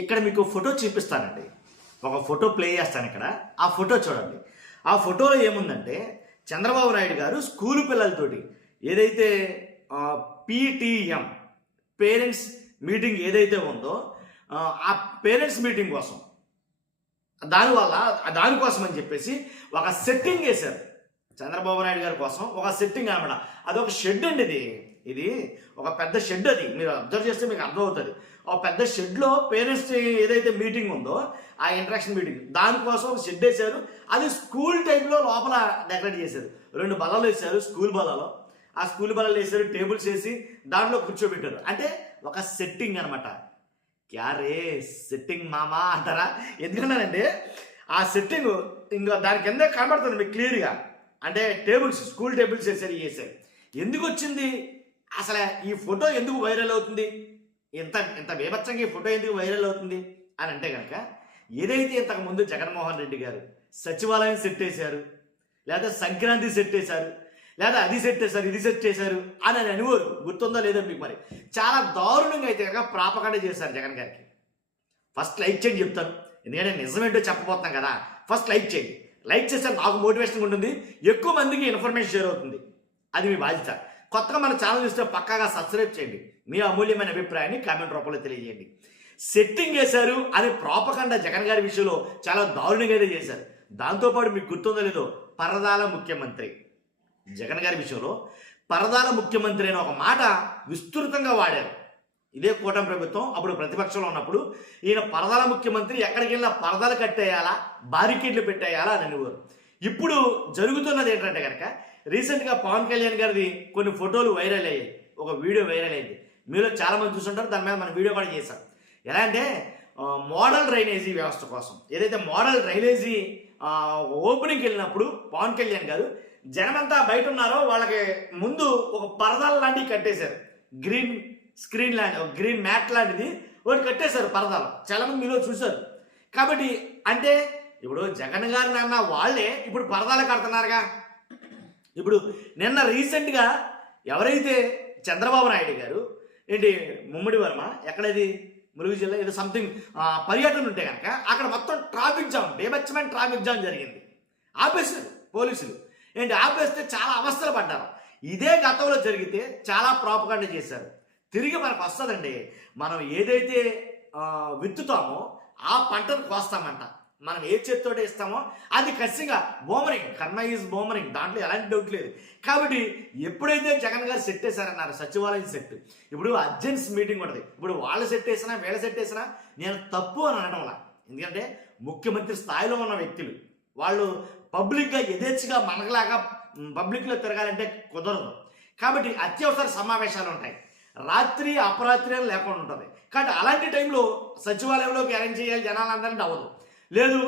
ఇక్కడ మీకు ఫోటో చూపిస్తానండి. ఒక ఫోటో ప్లే చేస్తాను ఇక్కడ. ఆ ఫోటో చూడండి. ఆ ఫోటోలో ఏముందంటే చంద్రబాబు నాయుడు గారు స్కూల్ పిల్లలతోటి ఏదైతే పీటీఎం పేరెంట్స్ మీటింగ్ ఏదైతే ఉందో ఆ పేరెంట్స్ మీటింగ్ కోసం దానికోసం అని చెప్పేసి ఒక సెట్టింగ్ వేశారు. చంద్రబాబు నాయుడు గారి కోసం ఒక సెట్టింగ్ అనమాట. అదొక షెడ్ అండి. ఇది ఒక పెద్ద షెడ్. అది మీరు అబ్జర్వ్ చేస్తే మీకు అర్థమవుతుంది. ఒక పెద్ద షెడ్లో పేరెంట్స్ ఏదైతే మీటింగ్ ఉందో ఆ ఇంటరాక్షన్ మీటింగ్ దానికోసం ఒక షెడ్ వేశారు. అది స్కూల్ టైంలో లోపల డెకరేట్ చేశారు. 2 బల్లలు వేశారు స్కూల్ బల్లలో. ఆ స్కూల్ బల్లలు వేశారు, టేబుల్స్ వేసి దాంట్లో కూర్చోబెట్టారు. అంటే ఒక సెట్టింగ్ అనమాట. క్యారే సెట్టింగ్ మామా అంటారా? ఎందుకంటారంటే ఆ సెట్టింగ్ ఇంకా దాని కింద కనబడుతుంది మీకు క్లియర్గా. అంటే టేబుల్స్, స్కూల్ టేబుల్స్ వేసారు. ఎందుకు వచ్చింది అసలు ఈ ఫోటో? ఎందుకు వైరల్ అవుతుంది? ఇంత బీభత్సంగా ఈ ఫోటో ఎందుకు వైరల్ అవుతుంది అని అంటే కనుక, ఏదైతే ఇంతకుముందు జగన్మోహన్ రెడ్డి గారు సచివాలయం సెట్ వేశారు, లేదా సంక్రాంతి సెట్ వేశారు, లేదా అది సెట్ చేశారు, ఇది సెట్ చేశారు అని అనుకోరు. గుర్తుందో లేదో మీకు. మరి చాలా దారుణంగా అయితే కనుక ప్రాపకాండ చేశారు జగన్ గారికి. ఫస్ట్ లైక్ చేయండి చెప్తాను, ఎందుకంటే నిజమేంటో చెప్పబోతున్నాం కదా. ఫస్ట్ లైక్ చేయండి. లైక్ చేస్తే నాకు మోటివేషన్ ఉంటుంది, ఎక్కువ మందికి ఇన్ఫర్మేషన్ షేర్ అవుతుంది. అది మీ బాధ్యత. కొత్తగా మన ఛానల్ చూస్తే పక్కాగా సబ్స్క్రైబ్ చేయండి. మీ అమూల్యమైన అభిప్రాయాన్ని కామెంట్ రూపంలో తెలియజేయండి. సెట్టింగ్ వేశారు అని ప్రాపకాండ జగన్ గారి విషయంలో చాలా దారుణంగా అయితే చేశారు. దాంతోపాటు మీకు గుర్తుందో లేదో, పరదాల ముఖ్యమంత్రి జగన్ గారి విషయంలో పరదాల ముఖ్యమంత్రి అనే ఒక మాట విస్తృతంగా వాడారు. ఇదే కూటమి ప్రభుత్వం అప్పుడు ప్రతిపక్షంలో ఉన్నప్పుడు ఈయన పరదాల ముఖ్యమంత్రి, ఎక్కడికి వెళ్ళినా పరదాలు కట్టేయాలా, బారికేడ్లు పెట్టేయాలా అని అనేవారు. ఇప్పుడు జరుగుతున్నది ఏంటంటే కనుక, రీసెంట్గా పవన్ కళ్యాణ్ గారిది కొన్ని ఫోటోలు వైరల్ అయ్యాయి. ఒక వీడియో వైరల్ అయింది. మీలో చాలామంది చూస్తుంటారు. దాని మీద మన వీడియో కూడా చేశాం. ఎలా అంటే మోడల్ డ్రైనేజీ వ్యవస్థ కోసం ఏదైతే మోడల్ డ్రైనేజీ ఓపెనింగ్కి వెళ్ళినప్పుడు పవన్ కళ్యాణ్ గారు జనమంతా బయట ఉన్నారో వాళ్ళకి ముందు ఒక పరదాల లాంటివి కట్టేశారు. గ్రీన్ స్క్రీన్ లాంటి, గ్రీన్ మ్యాట్ లాంటిది ఒకటి కట్టేశారు పరదాలు. చాలామంది మీలో చూశారు. కాబట్టి అంటే ఇప్పుడు జగన్ గారు నాన్న వాళ్ళే ఇప్పుడు పరదాలు కడుతున్నారుగా. ఇప్పుడు నిన్న రీసెంట్గా ఎవరైతే చంద్రబాబు నాయుడు గారు ఏంటి ముమ్మడి వర్మ ఎక్కడది ములుగు జిల్లా ఏదో సంథింగ్ పర్యటన ఉంటే కనుక అక్కడ మొత్తం ట్రాఫిక్ జామ్, బేభత్సమైన ట్రాఫిక్ జామ్ జరిగింది. ఆపేశారు పోలీసులు. ఏంటి ఆపేస్తే చాలా అవస్థలు పడ్డారు. ఇదే గతంలో జరిగితే చాలా ప్రాపకాండ చేశారు. తిరిగి మనకు వస్తుందండి. మనం ఏదైతే విత్తుతామో ఆ పంటను కోస్తామంట. మనం ఏ చేతితోటే ఇస్తామో అది ఖచ్చితంగా బోమరింగ్. కర్మ ఈజ్ బోమరింగ్, దాంట్లో ఎలాంటి డౌట్ లేదు. కాబట్టి ఎప్పుడైతే జగన్ గారు సెట్ వేశారన్నారు సచివాలయం సెట్, ఇప్పుడు అర్జెంట్స్ మీటింగ్ ఉంటుంది. ఇప్పుడు వాళ్ళు సెట్ వేసినా వీళ్ళ సెట్ వేసినా నేను తప్పు అని అనడం వల్ల, ఎందుకంటే ముఖ్యమంత్రి స్థాయిలో ఉన్న వ్యక్తులు వాళ్ళు పబ్లిక్గా యథేచ్ఛగా మనగలాగా పబ్లిక్లో తిరగాలంటే కుదరదు. కాబట్టి అత్యవసర సమావేశాలు ఉంటాయి, రాత్రి అపరాత్రి అని లేకుండా ఉంటుంది. కాబట్టి అలాంటి టైంలో సచివాలయంలోకి అరేంజ్ చేయాలి జనాలందరినీ అవ్వదు. లేదు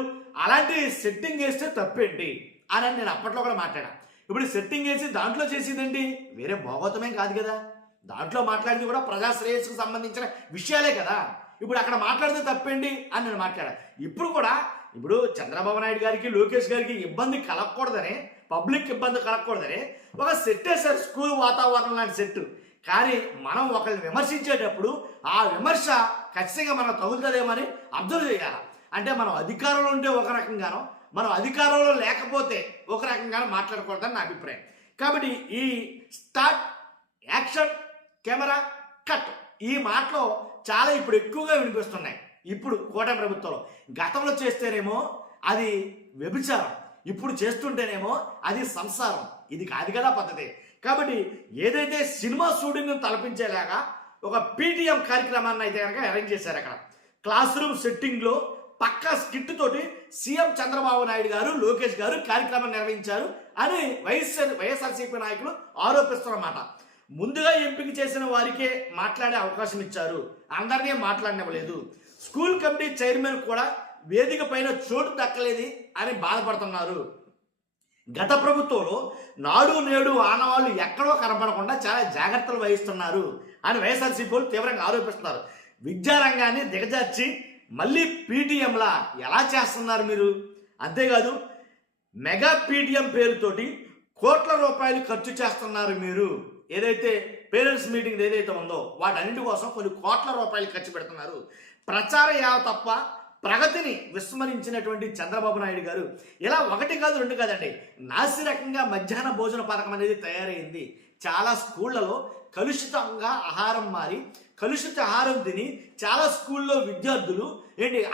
అలాంటి సెట్టింగ్ వేస్తే తప్పేంటి అని నేను అప్పట్లో కూడా మాట్లాడా. ఇప్పుడు సెట్టింగ్ వేసి దాంట్లో చేసేదేంటి? వేరే భాగవతమేం కాదు కదా. దాంట్లో మాట్లాడింది కూడా ప్రజా శ్రేయస్సుకు సంబంధించిన విషయాలే కదా. ఇప్పుడు అక్కడ మాట్లాడితే తప్పేంటి అని నేను మాట్లాడా. ఇప్పుడు కూడా ఇప్పుడు చంద్రబాబు నాయుడు గారికి, లోకేష్ గారికి ఇబ్బంది కలగకూడదని, పబ్లిక్ ఇబ్బంది కలగకూడదని ఒక సెట్ వేశారు, స్కూల్ వాతావరణం లాంటి సెట్. కానీ మనం ఒకరిని విమర్శించేటప్పుడు ఆ విమర్శ ఖచ్చితంగా మనకు తగులుతుందేమని అబ్జర్వ్ చేయాలి. అంటే మనం అధికారంలో ఉంటే ఒక రకంగానో, మనం అధికారంలో లేకపోతే ఒక రకంగానో మాట్లాడకూడదని నా అభిప్రాయం. కాబట్టి ఈ స్టార్ట్, యాక్షన్, కెమెరా, కట్ ఈ మాటలు చాలా ఇప్పుడు ఎక్కువగా వినిపిస్తున్నాయి. ఇప్పుడు కూటమి ప్రభుత్వంలో గతంలో చేస్తేనేమో అది వ్యభిచారం, ఇప్పుడు చేస్తుంటేనేమో అది సంసారం. ఇది కాదు కదా పద్ధతి. కాబట్టి ఏదైతే సినిమా షూటింగ్ను తలపించేలాగా ఒక పీటీఎం కార్యక్రమాన్ని అయితే కనుక అరేంజ్ చేశారు. అక్కడ క్లాస్ రూమ్ సెట్టింగ్లో పక్కా స్కిట్ తోటి సీఎం చంద్రబాబు నాయుడు గారు, లోకేష్ గారు కార్యక్రమం నిర్వహించారు అని వైఎస్ఆర్సీపీ నాయకులు ఆరోపిస్తున్నమాట. ముందుగా ఎంపిక చేసిన వారికే మాట్లాడే అవకాశం ఇచ్చారు, అందరినీ మాట్లాడనివ్వలేదు. స్కూల్ కమిటీ చైర్మన్ కూడా వేదిక పైన చోటు దక్కలేదు అని బాధపడుతున్నారు. గత ప్రభుత్వంలో నాడు నేడు ఆనవాళ్ళు ఎక్కడో కనపడకుండా చాలా జాగ్రత్తలు వహిస్తున్నారు అని వైఎస్ఆర్సీపీ తీవ్రంగా ఆరోపిస్తున్నారు. విద్యారంగాన్ని దిగజార్చి మళ్ళీ పీటీఎంలా ఎలా చేస్తున్నారు మీరు? అంతేకాదు మెగా పీటీఎం పేరుతోటి కోట్ల రూపాయలు ఖర్చు చేస్తున్నారు మీరు ఏదైతే పేరెంట్స్ మీటింగ్ ఏదైతే ఉందో వాటన్నిటి కోసం కొన్ని కోట్ల రూపాయలు ఖర్చు పెడుతున్నారు. ప్రచార యావ తప్ప ప్రగతిని విస్మరించినటువంటి చంద్రబాబు నాయుడు గారు ఇలా 1 కాదు 2 కాదండి, నాసిరకంగా మధ్యాహ్న భోజన పథకం అనేది తయారైంది. చాలా స్కూళ్లలో కలుషితంగా ఆహారం మారి కలుషిత ఆహారం తిని చాలా స్కూల్లో విద్యార్థులు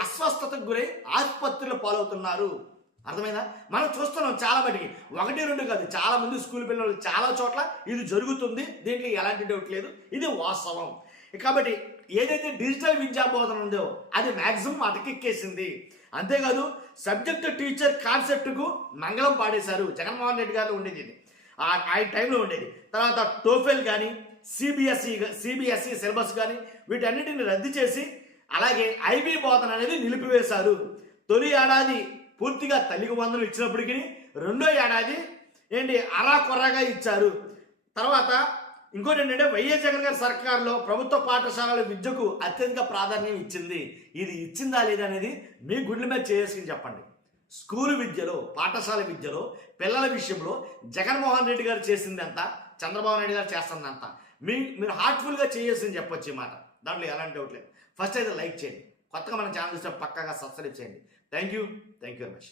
అస్వస్థతకు గురై ఆసుపత్రులు పాలవుతున్నారు. అర్థమైందా? మనం చూస్తున్నాం చాలా మటుకి 1, 2 కాదు, చాలా మంది స్కూల్ పిల్లలు చాలా చోట్ల ఇది జరుగుతుంది. దీంట్లో ఎలాంటి డౌట్ లేదు, ఇది వాస్తవం. కాబట్టి ఏదైతే డిజిటల్ విద్యా బోధన ఉందో అది మ్యాక్సిమం అటకెక్కేసింది. అంతేకాదు సబ్జెక్ట్ టీచర్ కాన్సెప్ట్కు మంగళం పాడేశారు. జగన్మోహన్ రెడ్డి గారు ఉండేది ఇది, ఆ టైంలో ఉండేది. తర్వాత టోఫెల్ కానీ సిబిఎస్ఈ సిలబస్ కానీ వీటన్నిటిని రద్దు చేసి అలాగే ఐబీ బోధన అనేది నిలిపివేశారు. తొలి ఏడాది పూర్తిగా తల్లికి వందలు ఇచ్చినప్పటికీ రెండో ఏడాది అరాకొర్రగా ఇచ్చారు. తర్వాత ఇంకోటి ఏంటంటే వైఎస్ జగన్ గారి సర్కారులో ప్రభుత్వ పాఠశాలల విద్యకు అత్యధిక ప్రాధాన్యం ఇచ్చింది. ఇది ఇచ్చిందా లేదా అనేది మీ గుండెల మీద చేసుకుని చెప్పండి. స్కూలు విద్యలో పాఠశాల విద్యలో పిల్లల విషయంలో జగన్మోహన్ రెడ్డి గారు చేసింది ఎంత, చంద్రబాబు నాయుడు గారు చేస్తుంది అంత మీరు హార్ట్ఫుల్గా చేయాల్సింది చెప్పొచ్చు ఈ మాట. దాంట్లో ఎలాంటి డౌట్ లేదు. ఫస్ట్ అయితే లైక్ చేయండి, కొత్తగా మన ఛానల్ చూస్తే పక్కాగా సబ్స్క్రైబ్ చేయండి. Thank you very much.